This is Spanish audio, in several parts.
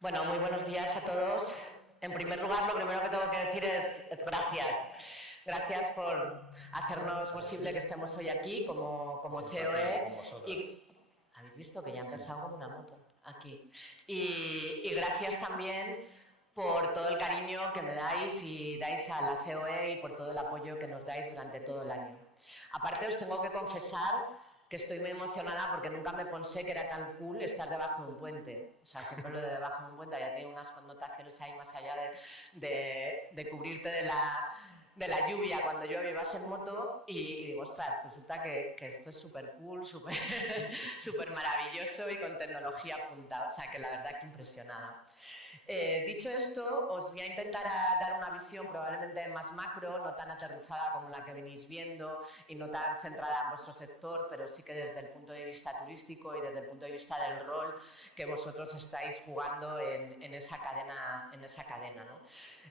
Bueno, muy buenos días a todos. En primer lugar, lo primero que tengo que decir es gracias. Gracias por hacernos posible que estemos hoy aquí como COE. Habéis visto que ya ha empezado como una moto aquí. Y gracias también por todo el cariño que me dais y dais a la COE y por todo el apoyo que nos dais durante todo el año. Aparte, os tengo que confesar que estoy muy emocionada porque nunca me pensé que era tan cool estar debajo de un puente. O sea, siempre lo de debajo de un puente ya tiene unas connotaciones ahí más allá de cubrirte de la lluvia cuando llueve y vas en moto y digo, ostras, resulta que esto es súper cool, súper maravilloso y con tecnología a punta. O sea, que la verdad que impresionada. Dicho esto, os voy a intentar dar una visión probablemente más macro, no tan aterrizada como la que venís viendo y no tan centrada en vuestro sector, pero sí que desde el punto de vista turístico y desde el punto de vista del rol que vosotros estáis jugando en esa cadena, ¿no?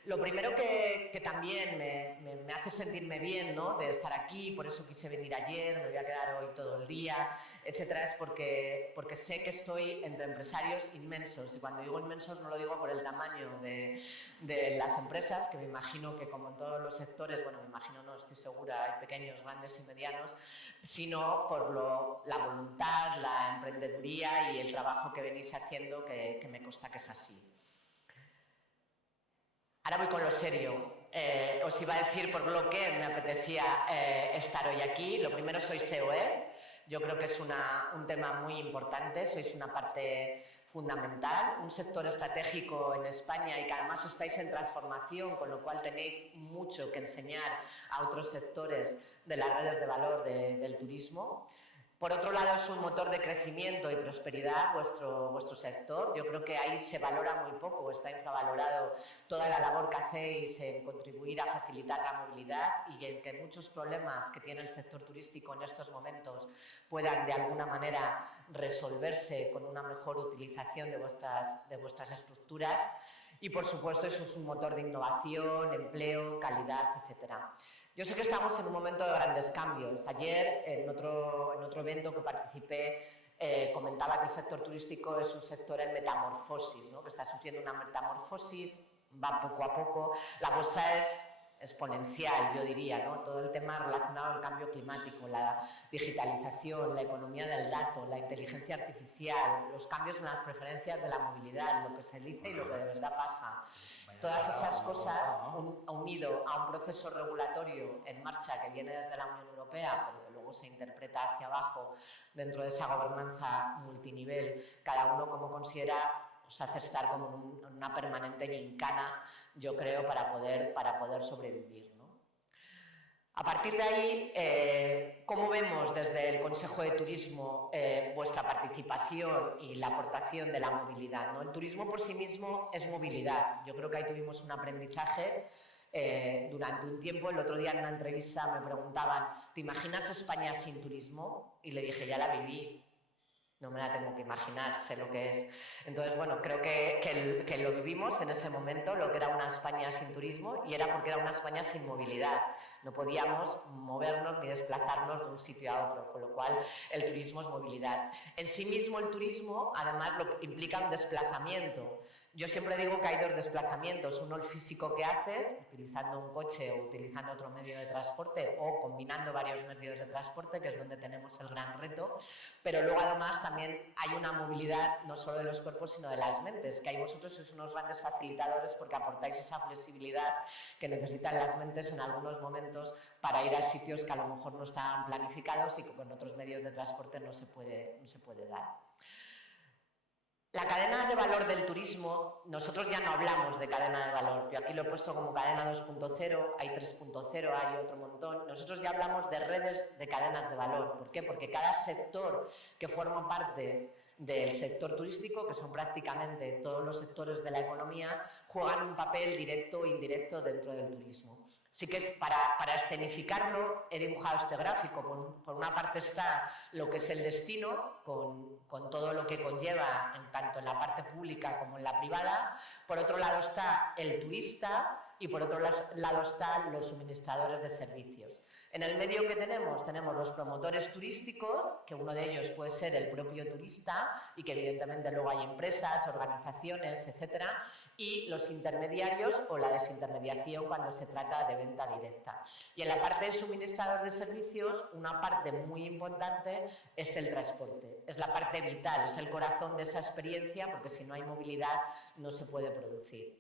Lo primero que también me hace sentirme bien, ¿no?, de estar aquí, por eso quise venir ayer, me voy a quedar hoy todo el día, etcétera, es porque sé que estoy entre empresarios inmensos, y cuando digo inmensos no lo digo por el tamaño de las empresas, que me imagino que como en todos los sectores, bueno, me imagino no, estoy segura, hay pequeños, grandes y medianos, sino por la voluntad, la emprendeduría y el trabajo que venís haciendo, que me consta que es así. Ahora voy con lo serio. Os iba a decir por bloque, me apetecía estar hoy aquí. Lo primero, sois COE. Yo creo que es un tema muy importante, sois una parte fundamental, un sector estratégico en España y que además estáis en transformación, con lo cual tenéis mucho que enseñar a otros sectores de las redes de valor del turismo. Por otro lado, es un motor de crecimiento y prosperidad vuestro sector. Yo creo que ahí se valora muy poco, está infravalorado toda la labor que hacéis en contribuir a facilitar la movilidad y en que muchos problemas que tiene el sector turístico en estos momentos puedan de alguna manera resolverse con una mejor utilización de vuestras estructuras. Y, por supuesto, eso es un motor de innovación, empleo, calidad, etcétera. Yo sé que estamos en un momento de grandes cambios. Ayer, en otro evento que participé, comentaba que el sector turístico es un sector en metamorfosis, ¿no?, que está sufriendo una metamorfosis, va poco a poco. La vuestra es exponencial, yo diría, ¿no? Todo el tema relacionado al cambio climático, la digitalización, la economía del dato, la inteligencia artificial, los cambios en las preferencias de la movilidad, lo que se dice y lo que de verdad pasa. Todas esas cosas, unido a un proceso regulatorio en marcha que viene desde la Unión Europea, pero que luego se interpreta hacia abajo dentro de esa gobernanza multinivel, cada uno como considera, os hace estar como en una permanente gincana, yo creo, para poder sobrevivir, ¿no? A partir de ahí, ¿cómo vemos desde el Consejo de Turismo vuestra participación y la aportación de la movilidad, ¿no? El turismo por sí mismo es movilidad. Yo creo que ahí tuvimos un aprendizaje durante un tiempo. El otro día en una entrevista me preguntaban, ¿te imaginas España sin turismo? Y le dije, ya la viví. No me la tengo que imaginar, sé lo que es. Entonces, bueno, creo que lo vivimos en ese momento, lo que era una España sin turismo, y era porque era una España sin movilidad. No podíamos movernos ni desplazarnos de un sitio a otro, con lo cual el turismo es movilidad. En sí mismo el turismo, además, implica un desplazamiento. Yo siempre digo que hay dos desplazamientos, uno el físico que haces, utilizando un coche o utilizando otro medio de transporte o combinando varios medios de transporte, que es donde tenemos el gran reto, pero luego además también hay una movilidad no solo de los cuerpos sino de las mentes, que ahí vosotros sois unos grandes facilitadores porque aportáis esa flexibilidad que necesitan las mentes en algunos momentos para ir a sitios que a lo mejor no estaban planificados y que con otros medios de transporte no se puede dar. La cadena de valor del turismo, nosotros ya no hablamos de cadena de valor, yo aquí lo he puesto como cadena 2.0, hay 3.0, hay otro montón, nosotros ya hablamos de redes de cadenas de valor. ¿Por qué? Porque cada sector que forma parte del sector turístico, que son prácticamente todos los sectores de la economía, juegan un papel directo o indirecto dentro del turismo. Sí que para escenificarlo he dibujado este gráfico. Por una parte está lo que es el destino, con todo lo que conlleva tanto en la parte pública como en la privada. Por otro lado está el turista y por otro lado están los suministradores de servicios. En el medio que tenemos los promotores turísticos, que uno de ellos puede ser el propio turista y que evidentemente luego hay empresas, organizaciones, etcétera, y los intermediarios o la desintermediación cuando se trata de venta directa. Y en la parte de suministrador de servicios, una parte muy importante es el transporte, es la parte vital, es el corazón de esa experiencia, porque si no hay movilidad no se puede producir.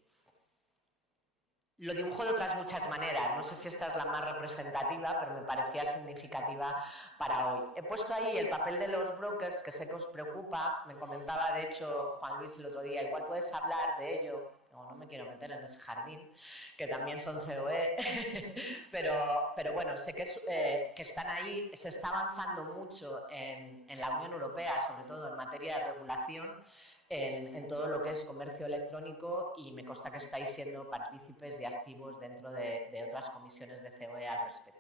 Lo dibujo de otras muchas maneras, no sé si esta es la más representativa, pero me parecía significativa para hoy. He puesto ahí el papel de los brokers, que sé que os preocupa, me comentaba de hecho Juan Luis el otro día, igual puedes hablar de ello, no me quiero meter en ese jardín, que también son COE, pero bueno, sé que están ahí, se está avanzando mucho en la Unión Europea, sobre todo en materia de regulación, en todo lo que es comercio electrónico, y me consta que estáis siendo partícipes y activos dentro de otras comisiones de COE al respecto.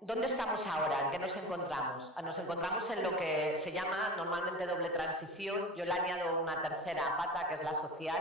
¿Dónde estamos ahora? ¿En qué nos encontramos? Nos encontramos en lo que se llama normalmente doble transición. Yo le añado una tercera pata, que es la social,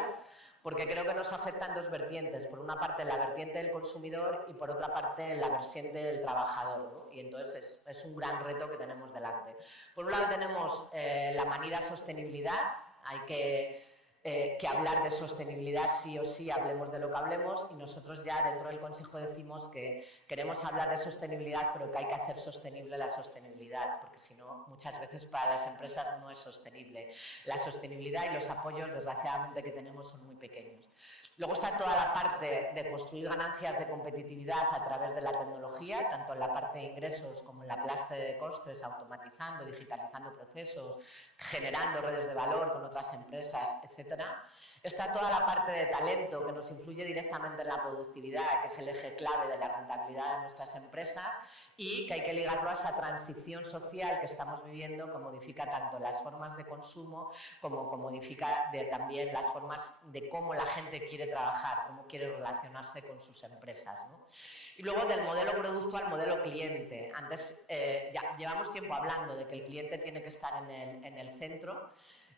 porque creo que nos afecta en dos vertientes. Por una parte, la vertiente del consumidor y por otra parte, la vertiente del trabajador, ¿no? Y entonces es un gran reto que tenemos delante. Por un lado tenemos la manida sostenibilidad. Hay que hablar de sostenibilidad sí o sí, hablemos de lo que hablemos, y nosotros ya dentro del Consejo decimos que queremos hablar de sostenibilidad, pero que hay que hacer sostenible la sostenibilidad, porque si no, muchas veces para las empresas no es sostenible. La sostenibilidad y los apoyos, desgraciadamente, que tenemos son muy pequeños. Luego está toda la parte de construir ganancias de competitividad a través de la tecnología, tanto en la parte de ingresos como en la parte de costes, automatizando, digitalizando procesos, generando redes de valor con otras empresas, etcétera. Está toda la parte de talento, que nos influye directamente en la productividad, que es el eje clave de la rentabilidad de nuestras empresas, y que hay que ligarlo a esa transición social que estamos viviendo, que modifica tanto las formas de consumo como modifica también las formas de cómo la gente quiere trabajar, cómo quiere relacionarse con sus empresas, ¿no? Y luego del modelo producto al modelo cliente. Antes ya llevamos tiempo hablando de que el cliente tiene que estar en el centro,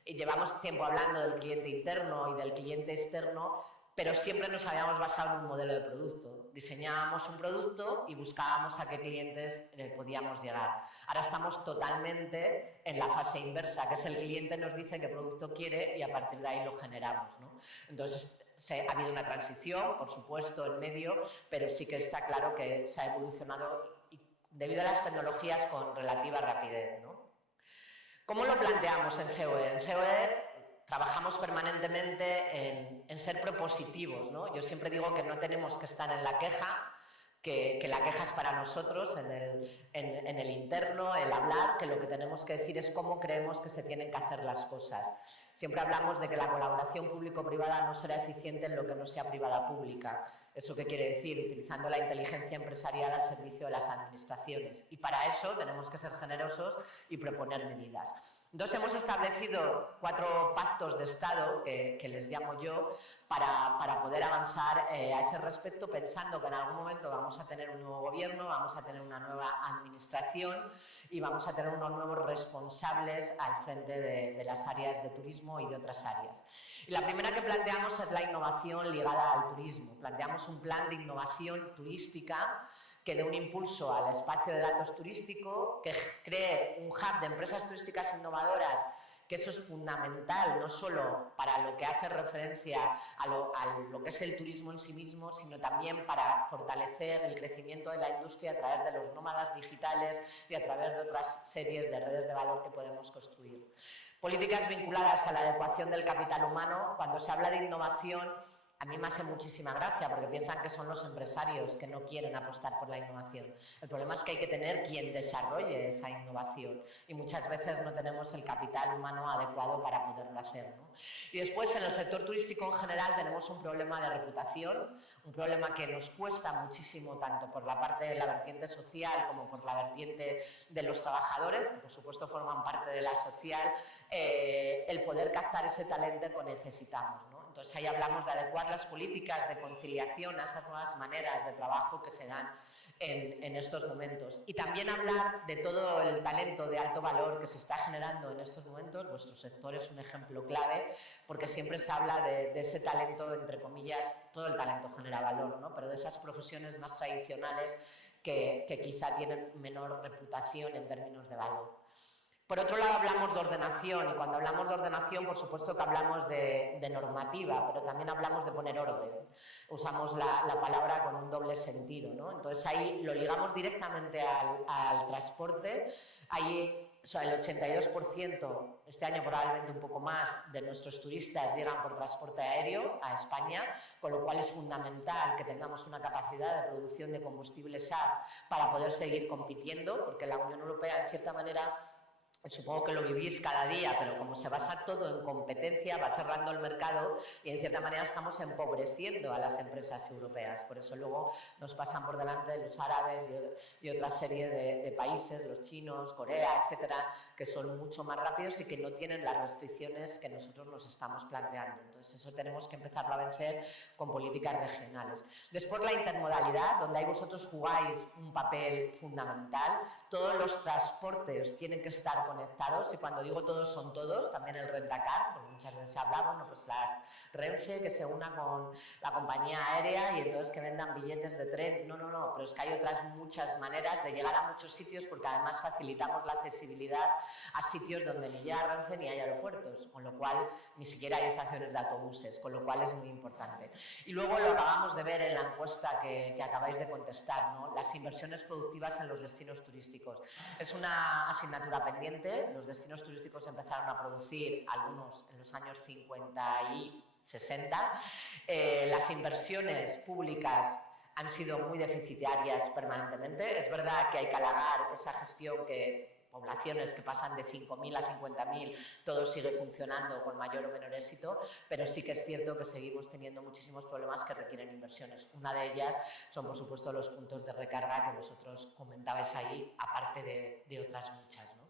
y llevamos tiempo hablando del cliente interno y del cliente externo, pero siempre nos habíamos basado en un modelo de producto. Diseñábamos un producto y buscábamos a qué clientes podíamos llegar. Ahora estamos totalmente en la fase inversa, que es el cliente nos dice qué producto quiere y a partir de ahí lo generamos, ¿no? Entonces, ha habido una transición, por supuesto, en medio, pero sí que está claro que se ha evolucionado debido a las tecnologías con relativa rapidez, ¿no? ¿Cómo lo planteamos en COE? En COE trabajamos permanentemente en ser propositivos, ¿no? Yo siempre digo que no tenemos que estar en la queja, que la queja es para nosotros, en el interno, el hablar, que lo que tenemos que decir es cómo creemos que se tienen que hacer las cosas. Siempre hablamos de que la colaboración público-privada no será eficiente en lo que no sea privada-pública. ¿Eso qué quiere decir? Utilizando la inteligencia empresarial al servicio de las administraciones. Y para eso tenemos que ser generosos y proponer medidas. Entonces hemos establecido 4 pactos de Estado, que les llamo yo, para poder avanzar a ese respecto, pensando que en algún momento vamos a tener un nuevo gobierno, vamos a tener una nueva administración y vamos a tener unos nuevos responsables al frente de las áreas de turismo y de otras áreas. Y la primera que planteamos es la innovación ligada al turismo. Planteamos un plan de innovación turística que dé un impulso al espacio de datos turístico, que cree un hub de empresas turísticas innovadoras, que eso es fundamental, no solo para lo que hace referencia a lo que es el turismo en sí mismo, sino también para fortalecer el crecimiento de la industria a través de los nómadas digitales y a través de otras series de redes de valor que podemos construir. Políticas vinculadas a la adecuación del capital humano. Cuando se habla de innovación, a mí me hace muchísima gracia porque piensan que son los empresarios que no quieren apostar por la innovación. El problema es que hay que tener quien desarrolle esa innovación y muchas veces no tenemos el capital humano adecuado para poderlo hacer, ¿no? Y después, en el sector turístico en general, tenemos un problema de reputación, un problema que nos cuesta muchísimo, tanto por la parte de la vertiente social como por la vertiente de los trabajadores, que por supuesto forman parte de la social, el poder captar ese talento que necesitamos, ¿no? Entonces ahí hablamos de adecuar las políticas de conciliación a esas nuevas maneras de trabajo que se dan en estos momentos. Y también hablar de todo el talento de alto valor que se está generando en estos momentos. Vuestro sector es un ejemplo clave, porque siempre se habla de ese talento, entre comillas, todo el talento genera valor, ¿no? Pero de esas profesiones más tradicionales que quizá tienen menor reputación en términos de valor. Por otro lado, hablamos de ordenación, y cuando hablamos de ordenación, por supuesto que hablamos de normativa, pero también hablamos de poner orden. Usamos la palabra con un doble sentido, ¿no? Entonces ahí lo ligamos directamente al transporte. Ahí, o sea, el 82%, este año probablemente un poco más, de nuestros turistas llegan por transporte aéreo a España, con lo cual es fundamental que tengamos una capacidad de producción de combustible SAF para poder seguir compitiendo, porque la Unión Europea, en cierta manera, supongo que lo vivís cada día, pero como se basa todo en competencia, va cerrando el mercado y en cierta manera estamos empobreciendo a las empresas europeas. Por eso luego nos pasan por delante los árabes y otra serie de países, los chinos, Corea, etcétera, que son mucho más rápidos y que no tienen las restricciones que nosotros nos estamos planteando. Entonces eso tenemos que empezarlo a vencer con políticas regionales. Después la intermodalidad, donde ahí vosotros jugáis un papel fundamental. Todos los transportes tienen que estar conectados, y cuando digo todos son todos, también el rentacar, porque muchas veces se habla, bueno, pues las Renfe que se una con la compañía aérea y entonces que vendan billetes de tren. No, pero es que hay otras muchas maneras de llegar a muchos sitios, porque además facilitamos la accesibilidad a sitios donde ni hay Renfe ni hay aeropuertos, con lo cual ni siquiera hay estaciones de autobuses, con lo cual es muy importante. Y luego lo acabamos de ver en la encuesta que acabáis de contestar, ¿no? Las inversiones productivas en los destinos turísticos. Es una asignatura pendiente. Los destinos turísticos empezaron a producir, algunos en los años 50 y 60. Las inversiones públicas han sido muy deficitarias permanentemente. Es verdad que hay que halagar esa gestión, que poblaciones que pasan de 5.000 a 50.000, todo sigue funcionando con mayor o menor éxito, pero sí que es cierto que seguimos teniendo muchísimos problemas que requieren inversiones. Una de ellas son, por supuesto, los puntos de recarga que vosotros comentabais ahí, aparte de otras muchas, ¿no?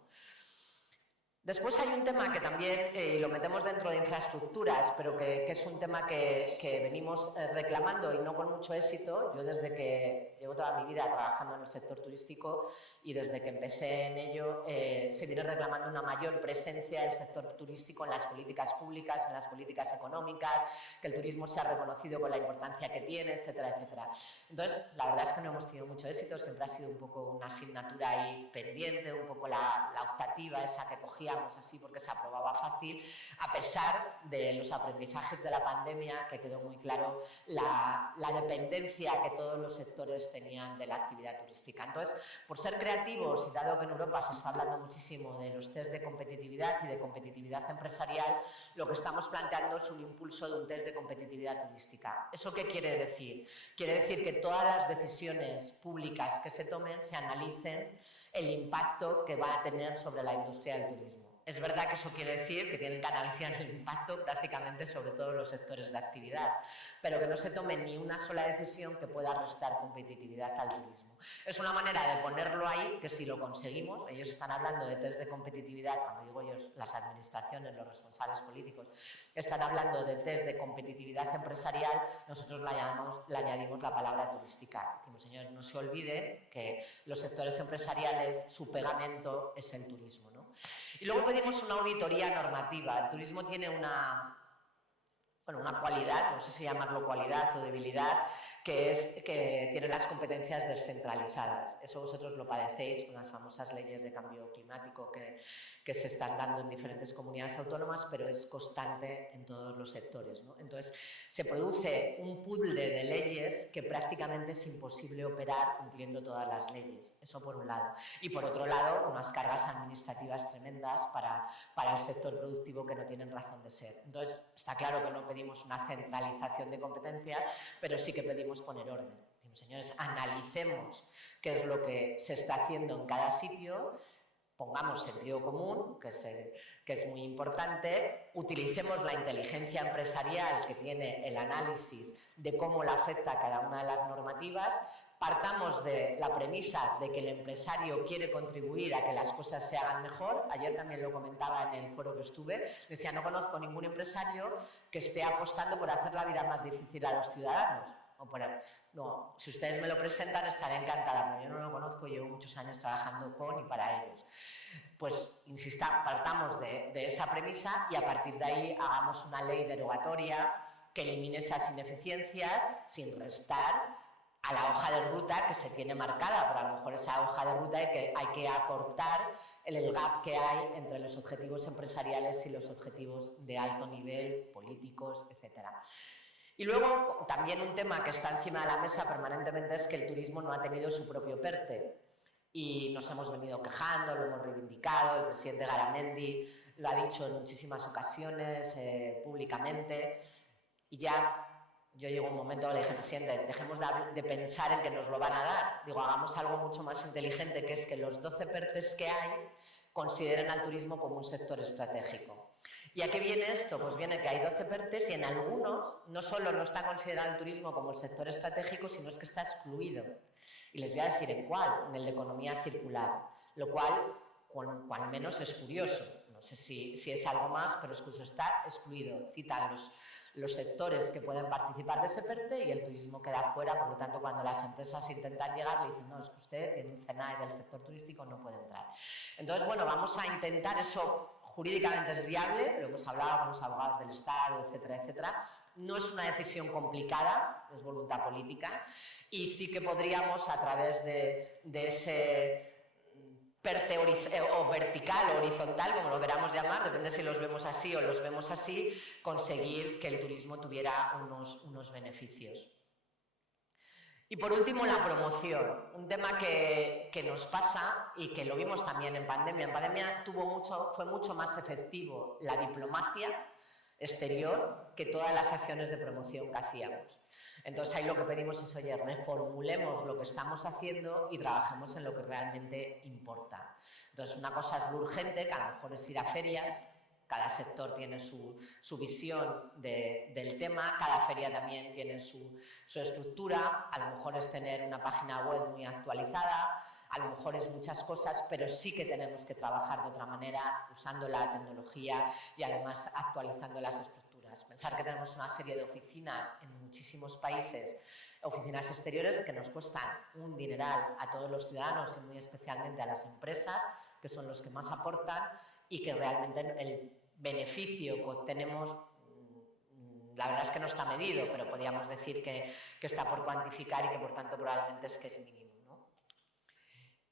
Después hay un tema que también lo metemos dentro de infraestructuras, pero que es un tema que venimos reclamando y no con mucho éxito. Yo desde que llevo toda mi vida trabajando en el sector turístico y desde que empecé en ello, se viene reclamando una mayor presencia del sector turístico en las políticas públicas, en las políticas económicas, que el turismo sea reconocido con la importancia que tiene, etcétera, etcétera. Entonces, la verdad es que no hemos tenido mucho éxito, siempre ha sido un poco una asignatura ahí pendiente, un poco la optativa esa que cogía así porque se aprobaba fácil, a pesar de los aprendizajes de la pandemia, que quedó muy claro la dependencia que todos los sectores tenían de la actividad turística. Entonces, por ser creativos, y dado que en Europa se está hablando muchísimo de los test de competitividad y de competitividad empresarial, lo que estamos planteando es un impulso de un test de competitividad turística. ¿Eso qué quiere decir? Quiere decir que todas las decisiones públicas que se tomen se analicen el impacto que va a tener sobre la industria del turismo. Es verdad que eso quiere decir que tienen que analizar el impacto prácticamente sobre todos los sectores de actividad, pero que no se tome ni una sola decisión que pueda restar competitividad al turismo. Es una manera de ponerlo ahí, que si lo conseguimos, ellos están hablando de test de competitividad, cuando digo ellos, las administraciones, los responsables políticos, están hablando de test de competitividad empresarial, nosotros le añadimos la palabra turística. Decimos, señores, no se olviden que los sectores empresariales, su pegamento es el turismo, ¿no? Y luego pedimos una auditoría normativa. El turismo tiene una cualidad, no sé si llamarlo cualidad o debilidad, que es que tiene las competencias descentralizadas. Eso vosotros lo padecéis con las famosas leyes de cambio climático que se están dando en diferentes comunidades autónomas, pero es constante en todos los sectores, ¿no? Entonces, se produce un puzzle de leyes que prácticamente es imposible operar cumpliendo todas las leyes. Eso por un lado. Y por otro lado, unas cargas administrativas tremendas para el sector productivo que no tienen razón de ser. Entonces, está claro que no pedimos una centralización de competencias, pero sí que pedimos poner orden. Decimos, señores, analicemos qué es lo que se está haciendo en cada sitio, pongamos sentido común, que es muy importante, utilicemos la inteligencia empresarial que tiene el análisis de cómo le afecta a cada una de las normativas partamos de la premisa de que el empresario quiere contribuir a que las cosas se hagan mejor. Ayer también lo comentaba en el foro que estuve, decía, no conozco ningún empresario que esté apostando por hacer la vida más difícil a los ciudadanos. No, si ustedes me lo presentan estaré encantada, pero yo no lo conozco, llevo muchos años trabajando con y para ellos. Pues, partamos de esa premisa y a partir de ahí hagamos una ley derogatoria que elimine esas ineficiencias sin restar a la hoja de ruta que se tiene marcada, pero a lo mejor esa hoja de ruta hay que acortar el gap que hay entre los objetivos empresariales y los objetivos de alto nivel, políticos, etc. Y luego, también un tema que está encima de la mesa permanentemente es que el turismo no ha tenido su propio PERTE. Y nos hemos venido quejando, lo hemos reivindicado, el presidente Garamendi lo ha dicho en muchísimas ocasiones públicamente, y ya yo llego a un momento que le dije, presidente, dejemos de pensar en que nos lo van a dar, digo, hagamos algo mucho más inteligente, que es que los 12 PERTEs que hay consideren al turismo como un sector estratégico. ¿Y a qué viene esto? Pues viene que hay 12 PERTEs y en algunos no solo no está considerado el turismo como el sector estratégico, sino es que está excluido. Y les voy a decir en cuál, en el de economía circular, lo cual menos es curioso. No sé si es algo más, pero es que está excluido. Citan los sectores que pueden participar de ese PERTE y el turismo queda fuera, por lo tanto, cuando las empresas intentan llegar, le dicen, no, es que usted tiene un CENAE del sector turístico, no puede entrar. Entonces, bueno, vamos a intentar, eso jurídicamente es viable, lo hemos hablado con los abogados del Estado, etcétera, etcétera. No es una decisión complicada, es voluntad política, y sí que podríamos, a través de ese PERTE o vertical o horizontal, como lo queramos llamar, depende si los vemos así o los vemos así, conseguir que el turismo tuviera unos beneficios. Y por último, la promoción, un tema que nos pasa y que lo vimos también en pandemia. En pandemia fue mucho más efectivo la diplomacia exterior que todas las acciones de promoción que hacíamos. Entonces ahí lo que pedimos es, oye, reformulemos lo que estamos haciendo y trabajemos en lo que realmente importa. Entonces una cosa es lo urgente, que a lo mejor es ir a ferias, cada sector tiene su visión del tema, cada feria también tiene su estructura, a lo mejor es tener una página web muy actualizada, a lo mejor es muchas cosas, pero sí que tenemos que trabajar de otra manera, usando la tecnología y además actualizando las estructuras. Pensar que tenemos una serie de oficinas en muchísimos países, oficinas exteriores que nos cuestan un dineral a todos los ciudadanos y muy especialmente a las empresas, que son los que más aportan, y que realmente el beneficio que obtenemos, la verdad es que no está medido, pero podríamos decir que está por cuantificar y que por tanto probablemente es que es mínimo, ¿no?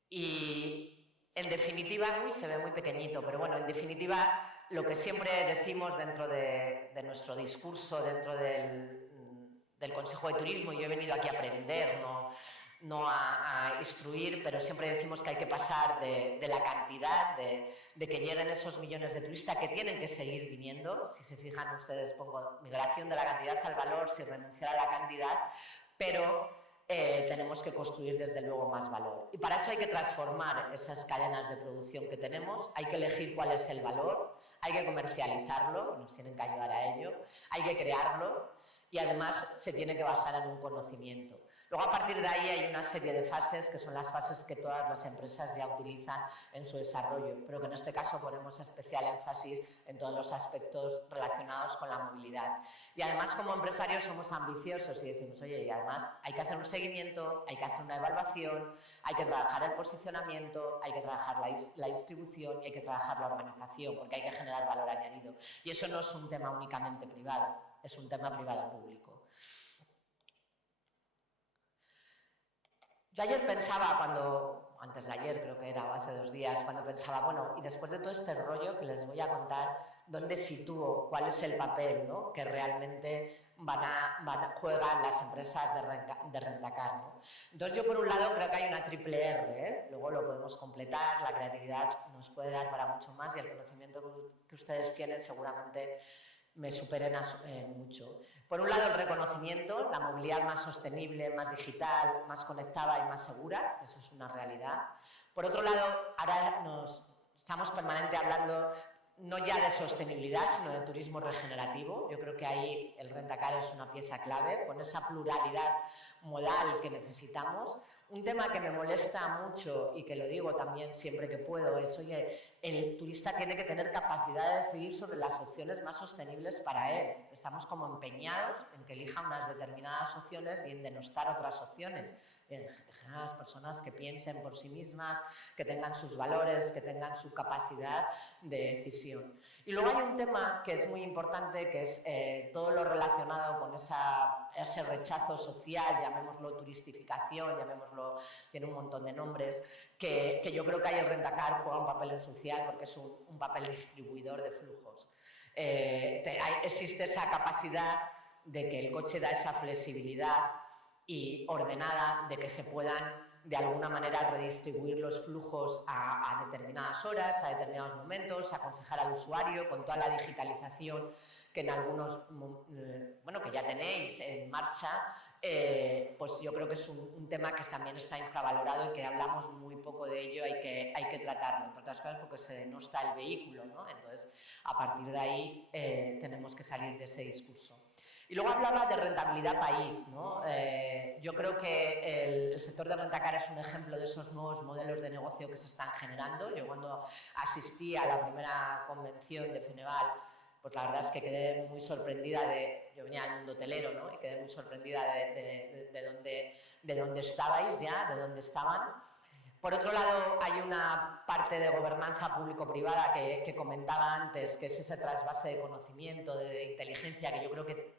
Y en definitiva, se ve muy pequeñito, pero bueno, en definitiva lo que siempre decimos dentro de nuestro discurso, dentro del Consejo de Turismo, y yo he venido aquí a aprender, no a instruir, pero siempre decimos que hay que pasar de la cantidad, de que lleguen esos millones de turistas que tienen que seguir viniendo. Si se fijan ustedes, pongo migración de la cantidad al valor sin renunciar a la cantidad, pero tenemos que construir desde luego más valor. Y para eso hay que transformar esas cadenas de producción que tenemos, hay que elegir cuál es el valor, hay que comercializarlo, y nos tienen que ayudar a ello, hay que crearlo y además se tiene que basar en un conocimiento. Luego, a partir de ahí hay una serie de fases que son las fases que todas las empresas ya utilizan en su desarrollo, pero que en este caso ponemos especial énfasis en todos los aspectos relacionados con la movilidad. Y además, como empresarios somos ambiciosos y decimos, oye, y además hay que hacer un seguimiento, hay que hacer una evaluación, hay que trabajar el posicionamiento, hay que trabajar la distribución y hay que trabajar la organización, porque hay que generar valor añadido. Y eso no es un tema únicamente privado, es un tema privado-público. Yo ayer pensaba, antes de ayer creo que era, o hace 2 días, cuando pensaba, bueno, y después de todo este rollo que les voy a contar, ¿dónde sitúo? ¿Cuál es el papel, ¿no?, que realmente juegan las empresas de rentacar, ¿no? Entonces yo por un lado creo que hay una triple R, luego lo podemos completar, la creatividad nos puede dar para mucho más y el conocimiento que ustedes tienen seguramente me superen mucho. Por un lado, el reconocimiento, la movilidad más sostenible, más digital, más conectada y más segura, eso es una realidad. Por otro lado, ahora estamos permanentemente hablando no ya de sostenibilidad, sino de turismo regenerativo. Yo creo que ahí el Rentacar es una pieza clave, con esa pluralidad modal que necesitamos. Un tema que me molesta mucho y que lo digo también siempre que puedo es, oye, el turista tiene que tener capacidad de decidir sobre las opciones más sostenibles para él. Estamos como empeñados en que elija unas determinadas opciones y en denostar otras opciones. En general, las personas que piensen por sí mismas, que tengan sus valores, que tengan su capacidad de decisión. Y luego hay un tema que es muy importante, que es todo lo relacionado con ese rechazo social, llamémoslo turistificación, llamémoslo, tiene un montón de nombres, que yo creo que ahí el Rentacar juega un papel social porque es un papel distribuidor de flujos. Existe esa capacidad de que el coche da esa flexibilidad y ordenada de que se puedan de alguna manera redistribuir los flujos a determinadas horas, a determinados momentos, aconsejar al usuario con toda la digitalización que en algunos, bueno, que ya tenéis en marcha, pues yo creo que es un tema que también está infravalorado y que hablamos muy poco de ello, hay que tratarlo, entre otras cosas porque se denosta el vehículo, ¿no? Entonces, a partir de ahí tenemos que salir de ese discurso. Y luego hablaba de rentabilidad país, ¿no? Yo creo que el sector de Rentacar es un ejemplo de esos nuevos modelos de negocio que se están generando. Yo cuando asistí a la primera convención de Feneval, pues la verdad es que quedé muy sorprendida yo venía del mundo hotelero, ¿no? Y quedé muy sorprendida de dónde estabais ya, de dónde estaban. Por otro lado, hay una parte de gobernanza público-privada que comentaba antes, que es ese trasvase de conocimiento, de inteligencia, que yo creo que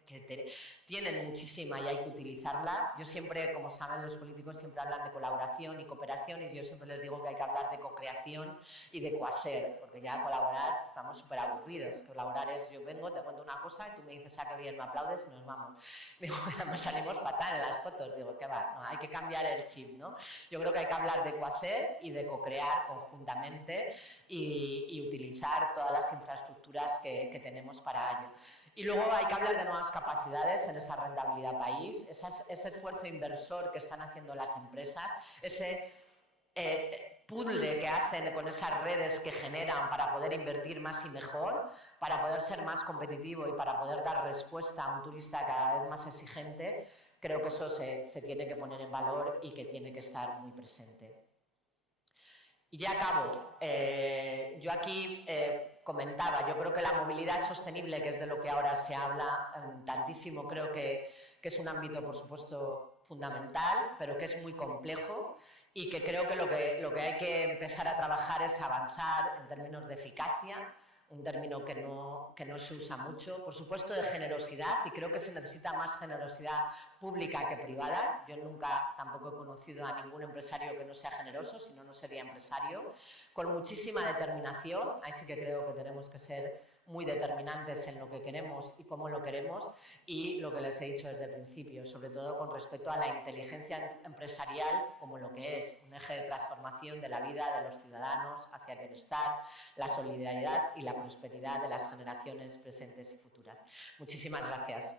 tienen muchísima y hay que utilizarla. Yo siempre, como saben los políticos, siempre hablan de colaboración y cooperación y yo siempre les digo que hay que hablar de co-creación y de cohacer, porque ya colaborar estamos súper aburridos. Colaborar es yo vengo, te cuento una cosa y tú me dices, ah, qué bien, me aplaudes y nos vamos. Digo, además salimos fatal en las fotos, digo, qué va, no, hay que cambiar el chip, ¿no? Yo creo que hay que hablar de cohacer y de co-crear conjuntamente y utilizar todas las infraestructuras que tenemos para ello. Y luego hay que hablar de nuevas capacidades en esa rentabilidad país, ese esfuerzo inversor que están haciendo las empresas, ese puzzle que hacen con esas redes que generan para poder invertir más y mejor, para poder ser más competitivo y para poder dar respuesta a un turista cada vez más exigente. Creo que eso se tiene que poner en valor y que tiene que estar muy presente. Y ya acabo. Yo aquí comentaba, yo creo que la movilidad sosostenible, que es de lo que ahora se habla tantísimo, creo que es un ámbito, por supuesto, fundamental, pero que es muy complejo y que creo que lo que hay que empezar a trabajar es avanzar en términos de eficacia, un término que no se usa mucho, por supuesto de generosidad, y creo que se necesita más generosidad pública que privada. Yo nunca tampoco he conocido a ningún empresario que no sea generoso, si no, no sería empresario, con muchísima determinación. Ahí sí que creo que tenemos que ser muy determinantes en lo que queremos y cómo lo queremos, y lo que les he dicho desde el principio, sobre todo con respecto a la inteligencia empresarial como lo que es un eje de transformación de la vida de los ciudadanos hacia el bienestar, la solidaridad y la prosperidad de las generaciones presentes y futuras. Muchísimas gracias.